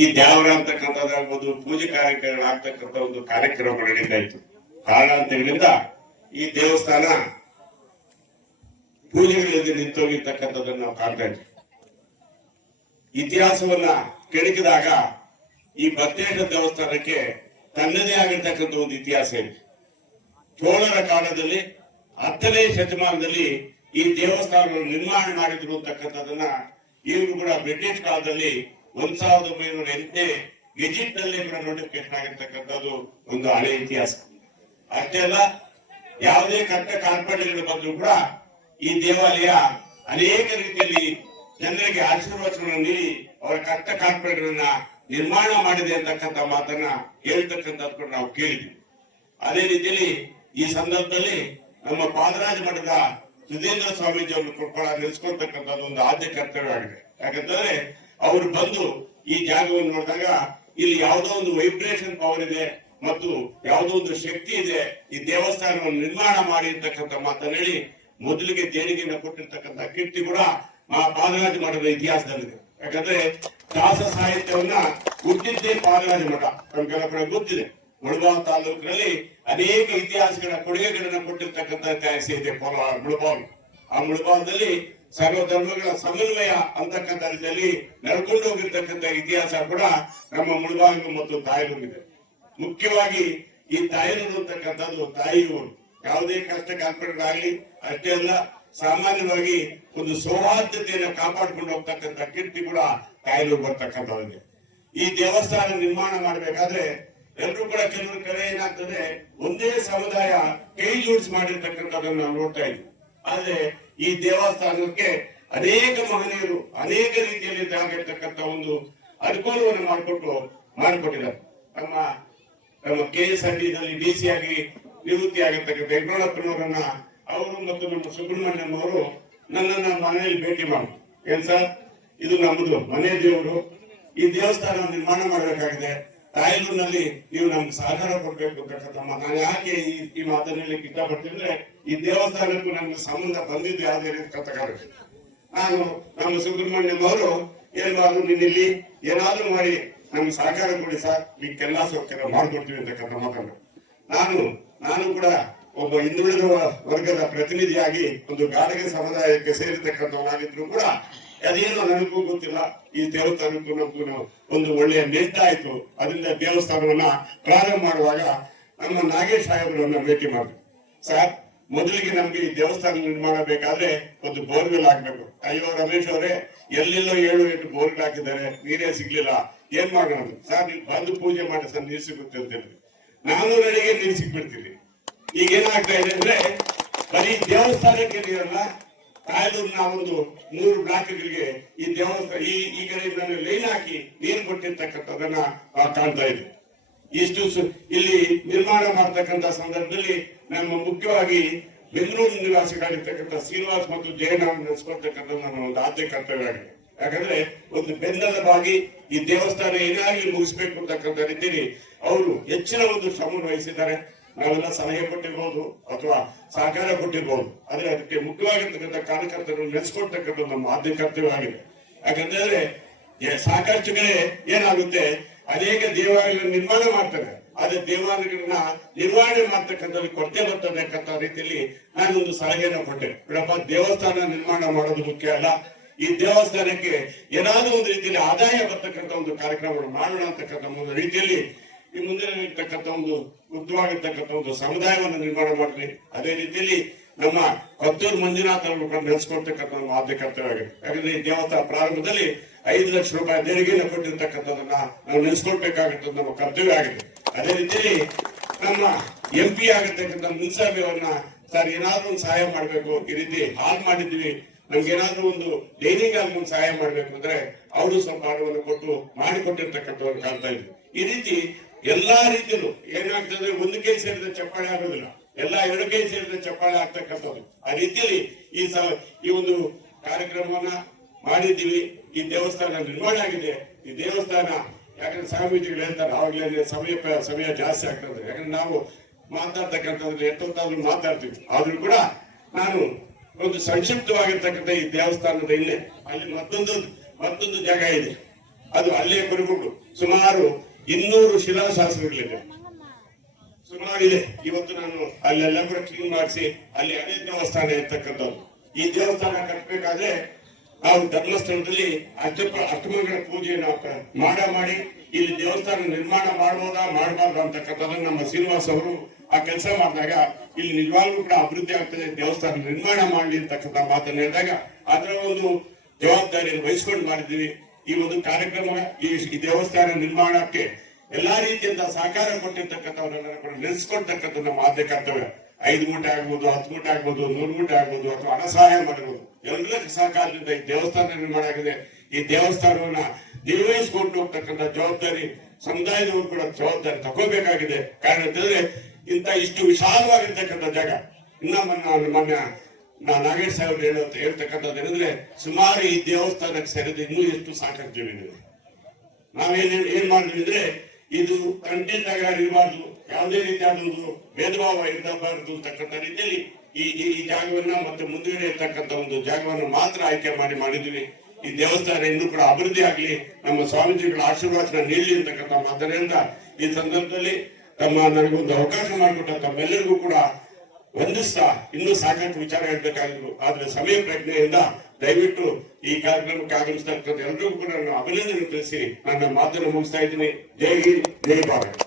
ಈ ದ್ಯಾವರ ಅಂತಕ್ಕಂಥದ್ದಾಗ್ಬೋದು, ಪೂಜೆ ಕಾರ್ಯಕ್ರಮಗಳಾಗ್ತಕ್ಕಂಥ ಒಂದು ಕಾರ್ಯಕ್ರಮ ನಡೀತಾ ಇತ್ತು. ಕಾರಣಾಂತರಗಳಿಂದ ಈ ದೇವಸ್ಥಾನ ಪೂಜೆಗಳಲ್ಲಿ ನಿಂತೋಗಿರ್ತಕ್ಕಂಥದ್ದನ್ನು ನಾವು ಕಾಣ್ತಾ ಇದ್ವಿ. ಇತಿಹಾಸವನ್ನ ಕೆಣಕಿದಾಗ ಈ ಬತ್ತೇಶ್ವರ ದೇವಸ್ಥಾನಕ್ಕೆ ತನ್ನದೇ ಆಗಿರ್ತಕ್ಕಂಥ ಒಂದು ಇತಿಹಾಸ ಇದೆ. ಚೋಳರ ಕಾಲದಲ್ಲಿ 10ನೇ ಶತಮಾನದಲ್ಲಿ ಈ ದೇವಸ್ಥಾನವನ್ನು ನಿರ್ಮಾಣ ಮಾಡಿದ್ರು ಅಂತಕ್ಕಂಥದನ್ನ ಇವರು ಕೂಡ ಬ್ರಿಟಿಷ್ ಕಾಲದಲ್ಲಿ 1908ನೇ ಗೆಜೆಟ್ ನಲ್ಲಿ ಕೂಡ ನೋಟಿಫಿಕೇಶನ್ ಆಗಿರ್ತಕ್ಕಂಥದ್ದು ಒಂದು ಹಳೆ ಇತಿಹಾಸ. ಅಷ್ಟೇ ಅಲ್ಲ, ಯಾವುದೇ ಕಟ್ಟ ಕಾರ್ಪಣ್ಯಗಳು ಬಂದ್ರು ಕೂಡ ಈ ದೇವಾಲಯ ಅನೇಕ ರೀತಿಯಲ್ಲಿ ಜನರಿಗೆ ಆಶೀರ್ವಚನವನ್ನು ನೀಡಿ ಅವರ ಕಟ್ಟ ಕಾರ್ಪಣ್ಯಗಳನ್ನ ನಿರ್ಮಾಣ ಮಾಡಿದೆ ಅಂತಕ್ಕಂಥ ಮಾತನ್ನ ಹೇಳ್ತಕ್ಕಂಥದ್ದು ಕೂಡ ನಾವು ಕೇಳಿದ್ವಿ. ಅದೇ ರೀತಿಯಲ್ಲಿ ಈ ಸಂದರ್ಭದಲ್ಲಿ ನಮ್ಮ ಪಾದರಾಜ ಮಠದ ಸುಧೀಂದ್ರ ಸ್ವಾಮೀಜಿ ಅವರು ನೆಲೆಸ್ಕೊಳ್ತಕ್ಕಂಥದ್ದು ಒಂದು ಆದ್ಯ ಕರ್ತವ್ಯವಾಗಿದೆ. ಯಾಕಂತಂದ್ರೆ ಅವರು ಬಂದು ಈ ಜಾಗವನ್ನು ನೋಡಿದಾಗ ಇಲ್ಲಿ ಯಾವುದೋ ಒಂದು ವೈಬ್ರೇಷನ್ ಪವರ್ ಇದೆ ಮತ್ತು ಯಾವುದೋ ಒಂದು ಶಕ್ತಿ ಇದೆ, ಈ ದೇವಸ್ಥಾನವನ್ನು ನಿರ್ಮಾಣ ಮಾಡಿ ಅಂತಕ್ಕಂಥ ಮಾತನ್ನು ಹೇಳಿ ಮೊದಲಿಗೆ ದೇಣಿಗೆಯನ್ನು ಕೊಟ್ಟಿರ್ತಕ್ಕಂಥ ಕೀರ್ತಿ ಕೂಡ ಪಾದರಾಜ ಮಠದ ಇತಿಹಾಸದಲ್ಲಿದೆ. ಯಾಕಂದ್ರೆ ದಾಸ ಸಾಹಿತ್ಯವನ್ನ ಹುಟ್ಟಿದ್ದೇ ಪಾದರಾಜ ಮಠ, ನಮ್ಗೆಲ್ಲ ಕೂಡ ಗೊತ್ತಿದೆ. ಮುಳಬಾಲ್ ತಾಲೂಕಿನಲ್ಲಿ ಅನೇಕ ಇತಿಹಾಸಗಳ ಕೊಡುಗೆಗಳನ್ನ ಕೊಟ್ಟಿರ್ತಕ್ಕಂಥ ಇತಿಹಾಸ ಇದೆ ಮುಳಬಾಲ್. ಆ ಮುಳಬಾಲ್ದಲ್ಲಿ ಸರ್ವ ಧರ್ಮಗಳ ಸಮನ್ವಯ ಅಂತಕ್ಕಂಥ ರೀತಿಯಲ್ಲಿ ನಡ್ಕೊಂಡು ಹೋಗಿರ್ತಕ್ಕಂಥ ಇತಿಹಾಸ ಕೂಡ ನಮ್ಮ ಮುಳಬಾಗಿಲು ಮತ್ತು ತಾಯಲೂರಿದೆ. ಮುಖ್ಯವಾಗಿ ಈ ತಾಯಲೂರು ಅಂತಕ್ಕಂಥದ್ದು ತಾಯಿ ಊರು. ಯಾವುದೇ ಕಷ್ಟ ಕಾರ್ಪಣ್ಯಗಳಾಗಲಿ ಅಷ್ಟೇ ಅಲ್ಲ, ಸಾಮಾನ್ಯವಾಗಿ ಒಂದು ಸೌಹಾರ್ದತೆಯನ್ನು ಕಾಪಾಡಿಕೊಂಡು ಹೋಗ್ತಕ್ಕಂಥ ಕೀರ್ತಿ ಕೂಡ ತಾಯಲೂರು ಬರ್ತಕ್ಕಂಥದ್ದಿದೆ. ಈ ದೇವಸ್ಥಾನ ನಿರ್ಮಾಣ ಮಾಡಬೇಕಾದ್ರೆ ಎಲ್ಲರೂ ಕೂಡ ಕೆಲವರು ಕಡೆ ಏನಾಗ್ತದೆ, ಒಂದೇ ಸಮುದಾಯ ಕೈ ಜೋಡಿಸಿ ಮಾಡಿರ್ತಕ್ಕಂಥದ್ದನ್ನು ನಾವು ನೋಡ್ತಾ ಇದ್ವಿ. ಆದ್ರೆ ಈ ದೇವಸ್ಥಾನಕ್ಕೆ ಅನೇಕ ಮಹನೀಯರು ಅನೇಕ ರೀತಿಯಲ್ಲಿ ಆಗಿರ್ತಕ್ಕಂಥ ಒಂದು ಅನುಕೂಲವನ್ನು ಮಾಡಿಕೊಟ್ಟಿದ್ದಾರೆ. ನಮ್ಮ KSRT ನಲ್ಲಿ DC ಆಗಿ ನಿವೃತ್ತಿ ಆಗಿರ್ತಕ್ಕಂಥ ಯಜ್ಞಪ್ಪನವರನ್ನ ಅವರು ಮತ್ತು ನಮ್ಮ ಸುಬ್ರಹ್ಮಣ್ಯಂ ಅವರು ನನ್ನನ್ನ ಮನೆಯಲ್ಲಿ ಭೇಟಿ ಮಾಡಿ, ಏನ್ ಸರ್ ಇದು ನಮ್ಮದು ಮನೆ ದೇವರು, ಈ ದೇವಸ್ಥಾನ ನಿರ್ಮಾಣ ಮಾಡಬೇಕಾಗಿದೆ, ತಾಯಲೂರಿನಲ್ಲಿ ನೀವು ನಮ್ಗೆ ಸಹಕಾರ ಕೊಡ್ಬೇಕು ಅಂತಕ್ಕಂಥ ನಾನು ಯಾಕೆ ಈ ಮಾತನ್ನ ಹೇಳಲಿಕ್ಕೆ ಇಷ್ಟಪಡ್ತೀನಿ ಅಂದ್ರೆ, ಈ ದೇವಸ್ಥಾನಕ್ಕೂ ನಮ್ಗೆ ಸಂಬಂಧ ಬಂದಿದ್ದು ಯಾವುದೇ ರೀತಿ ಕಾರಣ. ನಾನು ನಮ್ಮ ಸುಬ್ರಹ್ಮಣ್ಯಂ ಅವರು ಏನ್ ಮಾಡುದು, ನಿನ್ನಿಲ್ಲಿ ಏನಾದ್ರೂ ಮಾಡಿ ನಮ್ಗೆ ಸಹಕಾರ ಕೊಡಿ ಸರ್, ಈಗೆಲ್ಲ ಸೌಕರ್ಯ ಮಾಡ್ಕೊಡ್ತೀವಿ ಅಂತಕ್ಕಂಥ ಮಾತನ್ನು ನಾನು ಕೂಡ ಒಬ್ಬ ಹಿಂದುಳಿದ ವರ್ಗದ ಪ್ರತಿನಿಧಿಯಾಗಿ ಒಂದು ಗಾಡಿಗೆ ಸಮುದಾಯಕ್ಕೆ ಸೇರಿರ್ತಕ್ಕಂಥವನಾಗಿದ್ರು ಕೂಡ ಅದೇನೋ ನನಗೂ ಗೊತ್ತಿಲ್ಲ, ಈ ದೇವಸ್ಥಾನಕ್ಕೂ ನಮಗೂ ಒಂದು ಒಳ್ಳೆಯ ನೆಟ್ಟಾಯ್ತು. ಅದರಿಂದ ದೇವಸ್ಥಾನವನ್ನ ಪ್ರಾರಂಭ ಮಾಡುವಾಗ ನಮ್ಮ ನಾಗೇಶ್ ಸಾಹೇಬರನ್ನ ಭೇಟಿ ಮಾಡಿದ್ರು. ಸರ್, ಮೊದಲಿಗೆ ನಮ್ಗೆ ಈ ದೇವಸ್ಥಾನ ನಿರ್ಮಾಣ ಬೇಕಾದ್ರೆ ಒಂದು ಬೋರ್ವೆಲ್ ಆಗ್ಬೇಕು. ಅಯ್ಯೋ ರಮೇಶ್ ಅವರೇ, ಎಲ್ಲೆಲ್ಲೋ 7-8 ಬೋರ್ವೆಲ್ ಹಾಕಿದ್ದಾರೆ, ನೀರೇ ಸಿಗ್ಲಿಲ್ಲ, ಏನ್ ಮಾಡೋಣ ಸರ್, ನೀವು ಬಂದು ಪೂಜೆ ಮಾಡಿ ಸರ್, ನೀರು ಸಿಗುತ್ತೆ ಅಂತ ಹೇಳಿದ್ವಿ. 400 ಅಡಿಗೆ ನೀರು ಸಿಕ್ಬಿಡ್ತೀವಿ. ಈಗ ಏನಾಗ್ತಾ ಇದೆ ಅಂದ್ರೆ, ಬರೀ ದೇವಸ್ಥಾನಕ್ಕೆ ನೀರಲ್ಲ, ತಾಯಲೂರಿನ ಒಂದು 3 ಬ್ಲಾಕ್ಗಳಿಗೆ ಈ ದೇವಸ್ಥಾನ ಈ ಕಡೆಯಿಂದ ಲೈನ್ ಹಾಕಿ ನೀರು ಕೊಟ್ಟಿರ್ತಕ್ಕಂಥದನ್ನ ನಾವು ಕಾಣ್ತಾ ಇದ್ವಿ. ಇಷ್ಟು ಇಲ್ಲಿ ನಿರ್ಮಾಣ ಮಾಡತಕ್ಕಂಥ ಸಂದರ್ಭದಲ್ಲಿ ನಮ್ಮ ಮುಖ್ಯವಾಗಿ ಬೆಂಗಳೂರು ನಿವಾಸಿಗಳಿರ್ತಕ್ಕಂಥ ಶ್ರೀನಿವಾಸ್ ಮತ್ತು ಜಯಣ್ಣ ನಡೆಸ್ಕೊಳ್ತಕ್ಕಂಥ ನಮ್ಮ ಒಂದು ಆದ್ಯ ಕರ್ತವ್ಯ ಆಗಿದೆ. ಯಾಕಂದ್ರೆ ಒಂದು ಬೆನ್ನೆಲುಬಾಗಿ ಈ ದೇವಸ್ಥಾನ ಏನಾಗಲಿ ಮುಗಿಸ್ಬೇಕು ಅಂತಕ್ಕಂಥ ರೀತಿಯಲ್ಲಿ ಅವರು ಹೆಚ್ಚಿನ ಒಂದು ಶ್ರಮ ವಹಿಸಿದ್ದಾರೆ. ನಾವೆಲ್ಲ ಸಲಹೆ ಕೊಟ್ಟಿರ್ಬೋದು ಅಥವಾ ಸಹಕಾರ ಕೊಟ್ಟಿರ್ಬೋದು, ಆದ್ರೆ ಅದಕ್ಕೆ ಮುಖ್ಯವಾಗಿರ್ತಕ್ಕಂಥ ಕಾರ್ಯಕರ್ತರನ್ನು ನೆಲೆಸ್ಕೊಳ್ತಕ್ಕಂಥ ನಮ್ಮ ಆದ್ಯ ಕರ್ತವ್ಯ ಆಗಿದೆ. ಯಾಕಂತಂದ್ರೆ ಸಾಕಷ್ಟು ಕಡೆ ಏನಾಗುತ್ತೆ, ಅನೇಕ ದೇವಾಲಯಗಳನ್ನು ನಿರ್ಮಾಣ ಮಾಡ್ತಾರೆ, ಆದ್ರೆ ದೇವಾಲಯಗಳನ್ನ ನಿರ್ವಹಣೆ ಮಾಡ್ತಕ್ಕಂಥದ್ದು ಕೊರತೆ ಬರ್ತಕ್ಕಂಥ ರೀತಿಯಲ್ಲಿ ನಾನೊಂದು ಸಲಹೆಯನ್ನು ಕೊಟ್ಟೆ. ಬಿಡಪ್ಪ, ದೇವಸ್ಥಾನ ನಿರ್ಮಾಣ ಮಾಡೋದು ಮುಖ್ಯ ಅಲ್ಲ, ಈ ದೇವಸ್ಥಾನಕ್ಕೆ ಏನಾದ್ರೂ ಒಂದು ರೀತಿಯಲ್ಲಿ ಆದಾಯ ಬರ್ತಕ್ಕಂಥ ಒಂದು ಕಾರ್ಯಕ್ರಮವನ್ನು ಮಾಡೋಣ ಅಂತಕ್ಕಂಥ ಒಂದು ರೀತಿಯಲ್ಲಿ ಈ ಮುಂದೆ ಇರ್ತಕ್ಕಂಥ ಒಂದು ಉದ್ದವಾಗಿರ್ತಕ್ಕಂಥ ಒಂದು ಸಮುದಾಯವನ್ನು ನಿರ್ಮಾಣ ಮಾಡ್ಲಿ. ಅದೇ ರೀತಿಯಲ್ಲಿ ನಮ್ಮ ಕೊತ್ತೂರು ಮಂಜುನಾಥ್ ಅವರು ನಡೆಸ್ಕೊಳ್ತಕ್ಕಂಥ ಒಂದು ಆದ್ಯ ಕರ್ತವ್ಯ ಆಗಿದೆ. ಯಾಕಂದ್ರೆ ಈ ದೇವಸ್ಥಾನ ಪ್ರಾರಂಭದಲ್ಲಿ 5 ಲಕ್ಷ ರೂಪಾಯಿ ದೇಣಿಗೆಯನ್ನು ಕೊಟ್ಟಿರ್ತಕ್ಕಂಥದನ್ನ ನಾವು ನೆನೆಸ್ಕೊಳ್ಬೇಕಾಗಿತ್ತು, ನಮ್ಮ ಕರ್ತವ್ಯ ಆಗಿದೆ. ಅದೇ ರೀತಿಯಲ್ಲಿ ನಮ್ಮ MP ಆಗಿರ್ತಕ್ಕಂಥ ಮುನ್ಸಾಬಿ ಅವ್ರನ್ನ, ಸರ್ ಏನಾದ್ರೂ ಒಂದು ಸಹಾಯ ಮಾಡ್ಬೇಕು, ಈ ರೀತಿ ಹಾಲ್ ಮಾಡಿದ್ವಿ, ನಮ್ಗೆ ಏನಾದ್ರೂ ಒಂದು ಡೈನಿಂಗ್ ಆಗಿ ಒಂದು ಸಹಾಯ ಮಾಡ್ಬೇಕು ಅಂದ್ರೆ ಅವರು ಸ್ವಲ್ಪ ಹಣವನ್ನು ಕೊಟ್ಟು ಮಾಡಿಕೊಟ್ಟಿರ್ತಕ್ಕಂಥವ್ರು ಕಾಣ್ತಾ ಇದ್ವಿ. ಈ ರೀತಿ ಎಲ್ಲಾ ರೀತಿಯಲ್ಲೂ ಏನಾಗ್ತದೆ, ಒಂದು ಕೈ ಸೇರಿದ ಚಪ್ಪಾಳೆ ಆಗೋದಿಲ್ಲ, ಎಲ್ಲ 2 ಕೈ ಸೇರಿದ ಚಪ್ಪಾಳೆ ಆಗ್ತಕ್ಕಂಥದ್ದು. ಆ ರೀತಿಯಲ್ಲಿ ಈ ಒಂದು ಕಾರ್ಯಕ್ರಮವನ್ನ ಮಾಡಿದ್ದೀವಿ. ಈ ದೇವಸ್ಥಾನ ನಿರ್ಮಾಣ ಆಗಿದೆ. ಈ ದೇವಸ್ಥಾನ ಯಾಕಂದ್ರೆ ಸ್ವಾಮೀಜಿಗಳು ಹೇಳ್ತಾರೆ, ಆವಾಗಲೇ ಸಮಯ ಜಾಸ್ತಿ ಆಗ್ತದೆ. ಯಾಕಂದ್ರೆ ನಾವು ಮಾತಾಡ್ತಕ್ಕಂಥದ್ರಲ್ಲಿ ಎಷ್ಟೊತ್ತಾದ್ರೂ ಮಾತಾಡ್ತೀವಿ. ಆದ್ರೂ ಕೂಡ ನಾನು ಒಂದು ಸಂಕ್ಷಿಪ್ತವಾಗಿರ್ತಕ್ಕಂಥ ಈ ದೇವಸ್ಥಾನದ ಇಲ್ಲಿ ಅಲ್ಲಿ ಮತ್ತೊಂದು ಜಾಗ ಇದೆ. ಅದು ಅಲ್ಲೇ ಕೊನೆಗೊಂಡು ಸುಮಾರು 200 ಶಿಲಾಶಾಸನಗಳಿದೆ, ಸುಮಾರು ಇದೆ. ಇವತ್ತು ನಾನು ಅಲ್ಲೆಲ್ಲ ಕೂಡ ಕ್ಲೀನ್ ಮಾಡಿಸಿ ಅಲ್ಲಿ ಅದೇ ದೇವಸ್ಥಾನ ಇರ್ತಕ್ಕಂಥದ್ದು. ಈ ದೇವಸ್ಥಾನ ಕಟ್ಟಬೇಕಾದ್ರೆ ನಾವು ಧರ್ಮಸ್ಥಳದಲ್ಲಿ ಅಷ್ಟಮಂಗಳ ಪೂಜೆಯನ್ನು ಮಾಡಿ ಇಲ್ಲಿ ದೇವಸ್ಥಾನ ನಿರ್ಮಾಣ ಮಾಡಬಹುದಾ ಮಾಡಬಾರ್ದು ಅಂತಕ್ಕಂಥದ್ದನ್ನು ನಮ್ಮ ಶ್ರೀನಿವಾಸ್ ಅವರು ಆ ಕೆಲಸ ಮಾಡಿದಾಗ ಇಲ್ಲಿ ನಿಜವಾಗ್ಲೂ ಕೂಡ ಅಭಿವೃದ್ಧಿ ಆಗ್ತದೆ, ದೇವಸ್ಥಾನ ನಿರ್ಮಾಣ ಮಾಡಲಿ ಅಂತಕ್ಕಂಥ ಮಾತನ್ನು ಹೇಳಿದಾಗ ಅದರ ಒಂದು ಜವಾಬ್ದಾರಿಯನ್ನು ವಹಿಸ್ಕೊಂಡು ಮಾಡಿದ್ದೀವಿ. ಈ ಒಂದು ಕಾರ್ಯಕ್ರಮ ಈ ದೇವಸ್ಥಾನ ನಿರ್ಮಾಣಕ್ಕೆ ಎಲ್ಲಾ ರೀತಿಯಿಂದ ಸಹಕಾರ ಕೊಟ್ಟಿರ್ತಕ್ಕಂಥವರೆಲ್ಲ ಕೂಡ ನೆನೆಸ್ಕೊಳ್ತಕ್ಕಂಥ ನಮ್ಮ ಆದ್ಯ ಕರ್ತವ್ಯ. 5 ಮೂಟೆ ಆಗ್ಬೋದು, 10 ಮೂಟೆ ಆಗ್ಬೋದು, 100 ಮೂಟೆ ಆಗ್ಬೋದು, ಅಥವಾ ಹಣ ಸಹಾಯ ಮಾಡಿರ್ಬೋದು, ಎಲ್ಲರ ಸಹಕಾರದಿಂದ ಈ ದೇವಸ್ಥಾನ ನಿರ್ಮಾಣ ಆಗಿದೆ. ಈ ದೇವಸ್ಥಾನವನ್ನ ನಿರ್ವಹಿಸಿಕೊಂಡು ಹೋಗ್ತಕ್ಕಂಥ ಜವಾಬ್ದಾರಿ ಸಮುದಾಯದವರು ಕೂಡ ಜವಾಬ್ದಾರಿ ತಗೋಬೇಕಾಗಿದೆ. ಕಾರಣ ಅಂತಂದ್ರೆ ಇಷ್ಟು ವಿಶಾಲವಾಗಿರ್ತಕ್ಕಂಥ ಜಾಗ. ಇನ್ನ ಮೊನ್ನೆ ನಾಗೇಶ್ ಸಾಹೇಬ್ ಹೇಳ್ತಕ್ಕಂಥದ್ದು ಏನಂದ್ರೆ ಸುಮಾರು ಈ ದೇವಸ್ಥಾನಕ್ಕೆ ಸೇರಿದ ಇನ್ನೂ ಎಷ್ಟು ಸಾಕಷ್ಟು ಜಮೀನು ಇದೆ. ಏನ್ ಮಾಡಿದ್ವಿ ಅಂದ್ರೆ ಇದು ಕಂಟೆಂಟ್ ತಕರಾರು ಇರಬಾರ್ದು, ಯಾವುದೇ ರೀತಿಯಾದ ಒಂದು ಭೇದ ಭಾವ ಇರಬಾರದು ಅಂತಕ್ಕಂಥ ರೀತಿಯಲ್ಲಿ ಈ ಜಾಗವನ್ನ ಮತ್ತೆ ಮುಂದುವರೆ ಇರ್ತಕ್ಕಂಥ ಒಂದು ಜಾಗವನ್ನು ಮಾತ್ರ ಆಯ್ಕೆ ಮಾಡಿದ್ವಿ. ಈ ದೇವಸ್ಥಾನ ಇನ್ನೂ ಕೂಡ ಅಭಿವೃದ್ಧಿ ಆಗಲಿ, ನಮ್ಮ ಸ್ವಾಮೀಜಿಗಳ ಆಶೀರ್ವಾದ ನೀಡಲಿ ಅಂತಕ್ಕಂಥ ಮಾತನಾಡಿದ ಈ ಸಂದರ್ಭದಲ್ಲಿ ನನಗೊಂದು ಅವಕಾಶ ಮಾಡಿಕೊಟ್ಟ ತಮ್ಮೆಲ್ಲರಿಗೂ ಕೂಡ ವಂದಿಸ್ತಾ ಇನ್ನೂ ಸಾಕಷ್ಟು ವಿಚಾರ ಹೇಳ್ಬೇಕಾಗಿದ್ರು. ಆದ್ರೆ ಸಮಯ ಪ್ರಜ್ಞೆಯಿಂದ ದಯವಿಟ್ಟು ಈ ಕಾರ್ಯಕ್ರಮಕ್ಕೆ ಆಗಮಿಸ್ತಕ್ಕಂಥ ಎಲ್ಲರಿಗೂ ಕೂಡ ನಾನು ಅಭಿನಂದನೆ ತಿಳಿಸಿ ನನ್ನ ಮಾತನ್ನು ಮುಗಿಸ್ತಾ ಇದ್ದೀನಿ. ಜೈ ಹಿಂದ್, ಜೈ ಭಾರತ್.